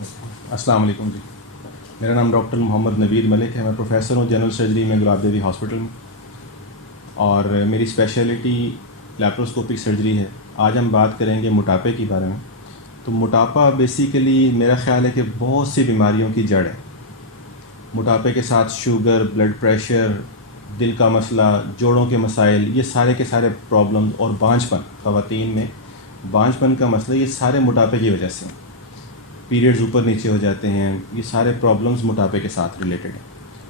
السلام علیکم جی. میرا نام ڈاکٹر محمد نوید ملک ہے. میں پروفیسر ہوں جنرل سرجری میں گلاب دیوی ہاسپٹل میں, اور میری اسپیشلٹی لیپروسکوپک سرجری ہے. آج ہم بات کریں گے موٹاپے کے بارے میں. تو موٹاپا بیسیکلی میرا خیال ہے کہ بہت سی بیماریوں کی جڑ ہے. موٹاپے کے ساتھ شوگر, بلڈ پریشر, دل کا مسئلہ, جوڑوں کے مسائل, یہ سارے کے سارے پرابلمز, اور بانجھ پن, خواتین میں بانجھ پن کا مسئلہ, یہ سارے موٹاپے کی وجہ سے ہیں. پیریڈز اوپر نیچے ہو جاتے ہیں, یہ سارے پرابلمز موٹاپے کے ساتھ ریلیٹڈ ہیں.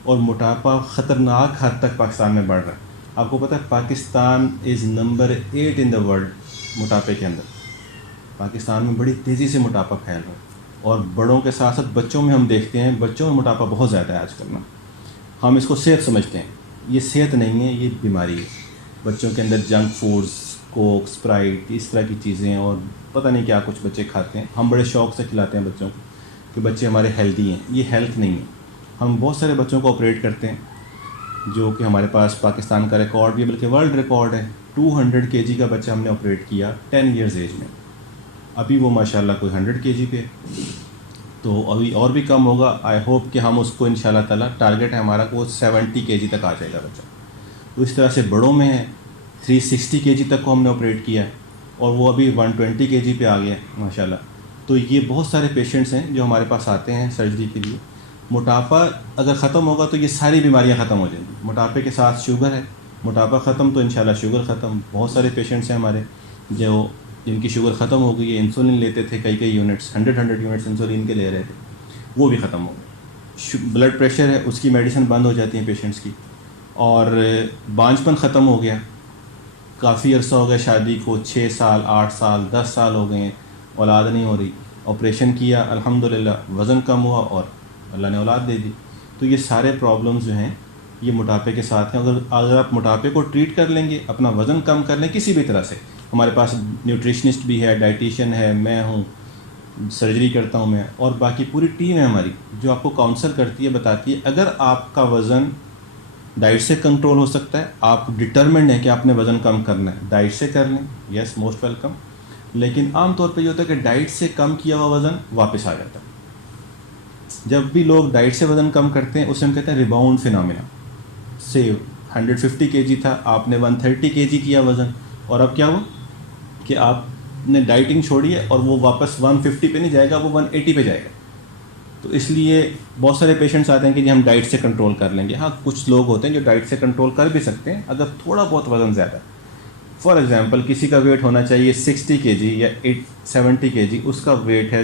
اور موٹاپا خطرناک حد تک پاکستان میں بڑھ رہا ہے. آپ کو پتہ ہے Pakistan is number 8 in the world موٹاپے کے اندر. پاکستان میں بڑی تیزی سے موٹاپا پھیل رہا ہے, اور بڑوں کے ساتھ ساتھ بچوں میں ہم دیکھتے ہیں, بچوں میں موٹاپا بہت زیادہ ہے آج کل نا. ہم اس کو صحت سمجھتے ہیں, یہ صحت نہیں ہے, یہ بیماری ہے. بچوں کے اندر جنک فوڈز, کوک, اسپرائٹ, اس طرح کی چیزیں, اور پتہ نہیں کیا کچھ بچے کھاتے ہیں. ہم بڑے شوق سے کھلاتے ہیں بچوں کو کہ بچے ہمارے ہیلدی ہیں. یہ ہیلتھ نہیں ہے. ہم بہت سارے بچوں کو آپریٹ کرتے ہیں, جو کہ ہمارے پاس پاکستان کا ریکارڈ بھی ہے, بلکہ ورلڈ ریکارڈ ہے. 200 kg کا بچہ ہم نے آپریٹ کیا 10 ایئرز ایج میں. ابھی وہ ماشاءاللہ کوئی 100 kg پہ, تو ابھی اور بھی کم ہوگا. آئی ہوپ کہ ہم اس کو انشاءاللہ تعالیٰ, ٹارگیٹ ہے ہمارا کہ وہ 70 kg تک آ جائے گا بچہ. تو اس طرح سے بڑوں میں ہے 360 kg تک کو ہم نے آپریٹ کیا ہے, اور وہ ابھی 120 kg پہ آ گیا ہے ماشاءاللہ. تو یہ بہت سارے پیشنٹس ہیں جو ہمارے پاس آتے ہیں سرجری کے لیے. موٹاپا اگر ختم ہوگا تو یہ ساری بیماریاں ختم ہو جائیں گی. موٹاپے کے ساتھ شوگر ہے, موٹاپا ختم تو انشاءاللہ شوگر ختم. بہت سارے پیشنٹس ہیں ہمارے جو جن کی شوگر ختم ہو گئی ہے. انسولین لیتے تھے کئی یونٹس, 100 یونٹس انسولین کے لے رہے تھے, وہ بھی ختم ہو گئے. بلڈ پریشر ہے, اس کی میڈیسن بند ہو جاتی ہیں پیشنٹس کی. اور بانجھ پن ختم ہو گیا. کافی عرصہ ہو گیا شادی کو, 6 سال, 8 سال, 10 سال ہو گئے ہیں, اولاد نہیں ہو رہی. آپریشن کیا الحمدللہ, وزن کم ہوا اور اللہ نے اولاد دے دی. تو یہ سارے پرابلمز جو ہیں یہ موٹاپے کے ساتھ ہیں. اگر آپ موٹاپے کو ٹریٹ کر لیں گے, اپنا وزن کم کر لیں کسی بھی طرح سے, ہمارے پاس نیوٹریشنسٹ بھی ہے, ڈائٹیشین ہے, میں ہوں, سرجری کرتا ہوں میں, اور باقی پوری ٹیم ہے ہماری جو آپ کو کاؤنسل کرتی ہے, بتاتی ہے اگر آپ کا وزن ڈائٹ سے کنٹرول ہو سکتا ہے, آپ ڈٹرمنڈ ہیں کہ آپ نے وزن کم کرنا ہے, ڈائٹ سے کر لیں, یس موسٹ ویلکم. لیکن عام طور پہ یہ ہوتا ہے کہ ڈائٹ سے کم کیا ہوا وزن واپس آ جاتا ہے. جب بھی لوگ ڈائٹ سے وزن کم کرتے ہیں اسے ہم کہتے ہیں ریباؤنڈ فینامنا. سے 150 kg تھا, آپ نے 130 kg کیا وزن, اور اب کیا ہوا کہ آپ نے ڈائٹنگ چھوڑی ہے, اور وہ واپس 150 پہ نہیں جائے گا, وہ 180 پہ جائے گا. تو اس لیے بہت سارے پیشنٹس آتے ہیں کہ جی ہم ڈائٹ سے کنٹرول کر لیں گے. ہاں کچھ لوگ ہوتے ہیں جو ڈائٹ سے کنٹرول کر بھی سکتے ہیں اگر تھوڑا بہت وزن زیادہ ہے. فار ایگزامپل کسی کا ویٹ ہونا چاہیے 60 kg یا 70 kg, اس کا ویٹ ہے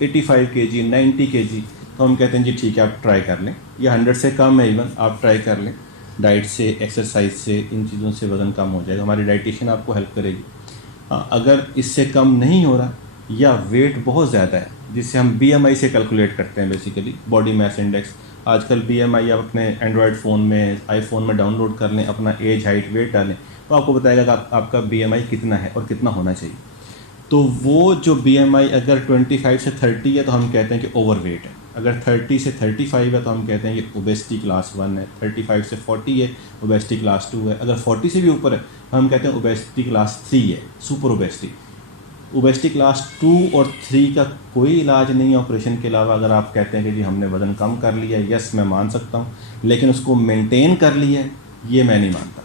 85 kg, 90 kg, تو ہم کہتے ہیں جی ٹھیک ہے آپ ٹرائی کر لیں, یا 100 سے کم ہے ایون, آپ ٹرائی کر لیں. ڈائٹ سے, ایکسرسائز سے, ان چیزوں سے وزن کم ہو جائے گا. ہماری ڈائٹیشین آپ کو ہیلپ کرے گی. ہاں اگر اس سے کم نہیں ہو رہا یا ویٹ بہت زیادہ ہے, جسے ہم بی ایم آئی سے کیلکولیٹ کرتے ہیں بیسیکلی, باڈی میس انڈیکس. آج کل بی ایم آئی آپ اپنے اینڈرائڈ فون میں, آئی فون میں ڈاؤن لوڈ کر لیں, اپنا ایج, ہائٹ, ویٹ ڈالیں, تو آپ کو بتائے گا کہ آپ کا بی ایم آئی کتنا ہے اور کتنا ہونا چاہیے. تو وہ جو بی ایم آئی اگر 25 سے 30 ہے تو ہم کہتے ہیں کہ اوور ویٹ ہے. اگر 30 سے 35 ہے تو ہم کہتے ہیں کہ اوبیسٹی کلاس 1 ہے. 35 سے 40 ہے, اوبیسٹی کلاس 2 ہے. اگر 40 سے بھی اوپر ہے ہم کہتے ہیں اوبیسٹی کلاس 3 ہے, سپر اوبیسٹی. اوبیسٹی کلاس 2 اور 3 کا کوئی علاج نہیں ہے آپریشن کے علاوہ. اگر آپ کہتے ہیں کہ جی ہم نے وزن کم کر لیا ہے, یس میں مان سکتا ہوں, لیکن اس کو مینٹین کر لیا ہے یہ میں نہیں مانتا.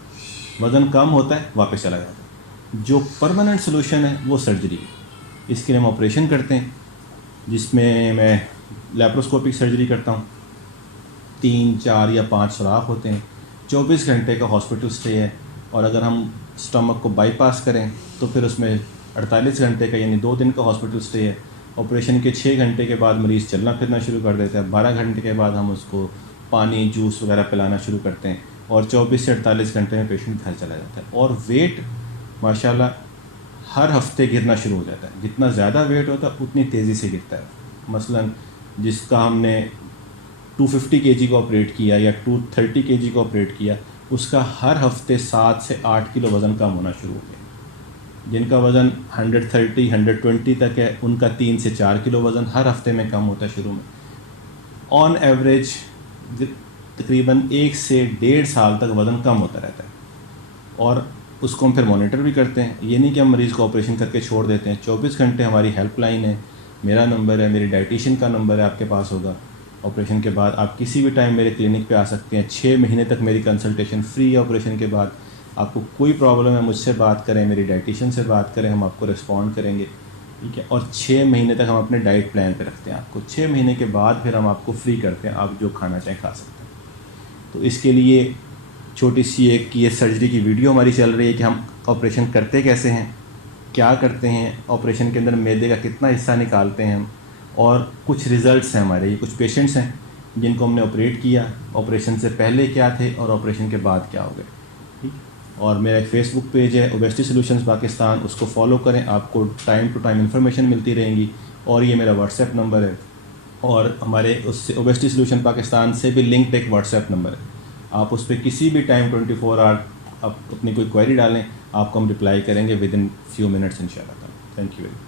وزن کم ہوتا ہے واپس چلا جاتا ہے. جو پرماننٹ سلوشن ہے وہ سرجری ہے. اس کے لیے ہم آپریشن کرتے ہیں, جس میں لیپروسکوپک سرجری کرتا ہوں. 3, 4 یا 5 سوراخ ہوتے ہیں, 24 گھنٹے کا ہاسپٹل سٹے ہے. اور اگر ہم اسٹمک کو بائی پاس کریں تو پھر اس میں 48 گھنٹے کا, یعنی 2 دن کا ہاسپٹل سٹے ہے. آپریشن کے 6 گھنٹے کے بعد مریض چلنا پھرنا شروع کر دیتا ہے. 12 گھنٹے کے بعد ہم اس کو پانی, جوس وغیرہ پلانا شروع کرتے ہیں, اور 24 سے 48 گھنٹے میں پیشنٹ گھر چلا جاتا ہے. اور ویٹ ماشاءاللہ ہر ہفتے گرنا شروع ہو جاتا ہے. جتنا زیادہ ویٹ ہوتا ہے اتنی تیزی سے گرتا ہے. مثلا جس کا ہم نے 250 kg کو آپریٹ کیا یا 230 kg کو آپریٹ کیا, اس کا ہر ہفتے 7 سے 8 کلو وزن کم ہونا شروع ہو گیا. جن کا وزن 130, 120 تک ہے, ان کا 3 سے 4 کلو وزن ہر ہفتے میں کم ہوتا ہے شروع میں. آن ایوریج تقریباً 1 سے 1.5 سال تک وزن کم ہوتا رہتا ہے. اور اس کو ہم پھر مانیٹر بھی کرتے ہیں. یہ نہیں کہ ہم مریض کو آپریشن کر کے چھوڑ دیتے ہیں. 24 گھنٹے ہماری ہیلپ لائن ہے, میرا نمبر ہے, میری ڈائٹیشین کا نمبر ہے, آپ کے پاس ہوگا. آپریشن کے بعد آپ کسی بھی ٹائم میرے کلینک پہ آ سکتے ہیں. 6 مہینے تک میری کنسلٹیشن فری ہے. آپریشن کے بعد آپ کو کوئی پرابلم ہے مجھ سے بات کریں, میری ڈائٹیشین سے بات کریں, ہم آپ کو رسپونڈ کریں گے, ٹھیک ہے. اور 6 مہینے تک ہم اپنے ڈائٹ پلان پہ رکھتے ہیں آپ کو. 6 مہینے کے بعد پھر ہم آپ کو فری کرتے ہیں, آپ جو کھانا چاہیں کھا سکتے ہیں. تو اس کے لیے چھوٹی سی ایک یہ سرجری کی ویڈیو ہماری چل رہی ہے کہ ہم آپریشن کرتے کیسے ہیں, کیا کرتے ہیں, آپریشن کے اندر معدے کا کتنا حصہ نکالتے ہیں ہم, اور کچھ ریزلٹس ہیں ہمارے. یہ کچھ پیشنٹس ہیں جن کو ہم نے آپریٹ کیا, آپریشن سے پہلے کیا تھے اور آپریشن کے بعد کیا ہو گئے, ٹھیک. اور میرا ایک فیس بک پیج ہے اوبیسٹی سولوشنز پاکستان, اس کو فالو کریں, آپ کو ٹائم ٹو ٹائم انفارمیشن ملتی رہیں گی. اور یہ میرا واٹس ایپ نمبر ہے, اور ہمارے اس سے اوبیسٹی سولوشن پاکستان سے بھی لنکڈ ایک واٹس ایپ نمبر ہے. آپ اس پہ کسی بھی ٹائم 24 آور آپ اپنی کوئی کوئری ڈالیں, آپ کو ہم رپلائی کریں گے ود ان فیو منٹس ان شاء اللہ. Thank you very much.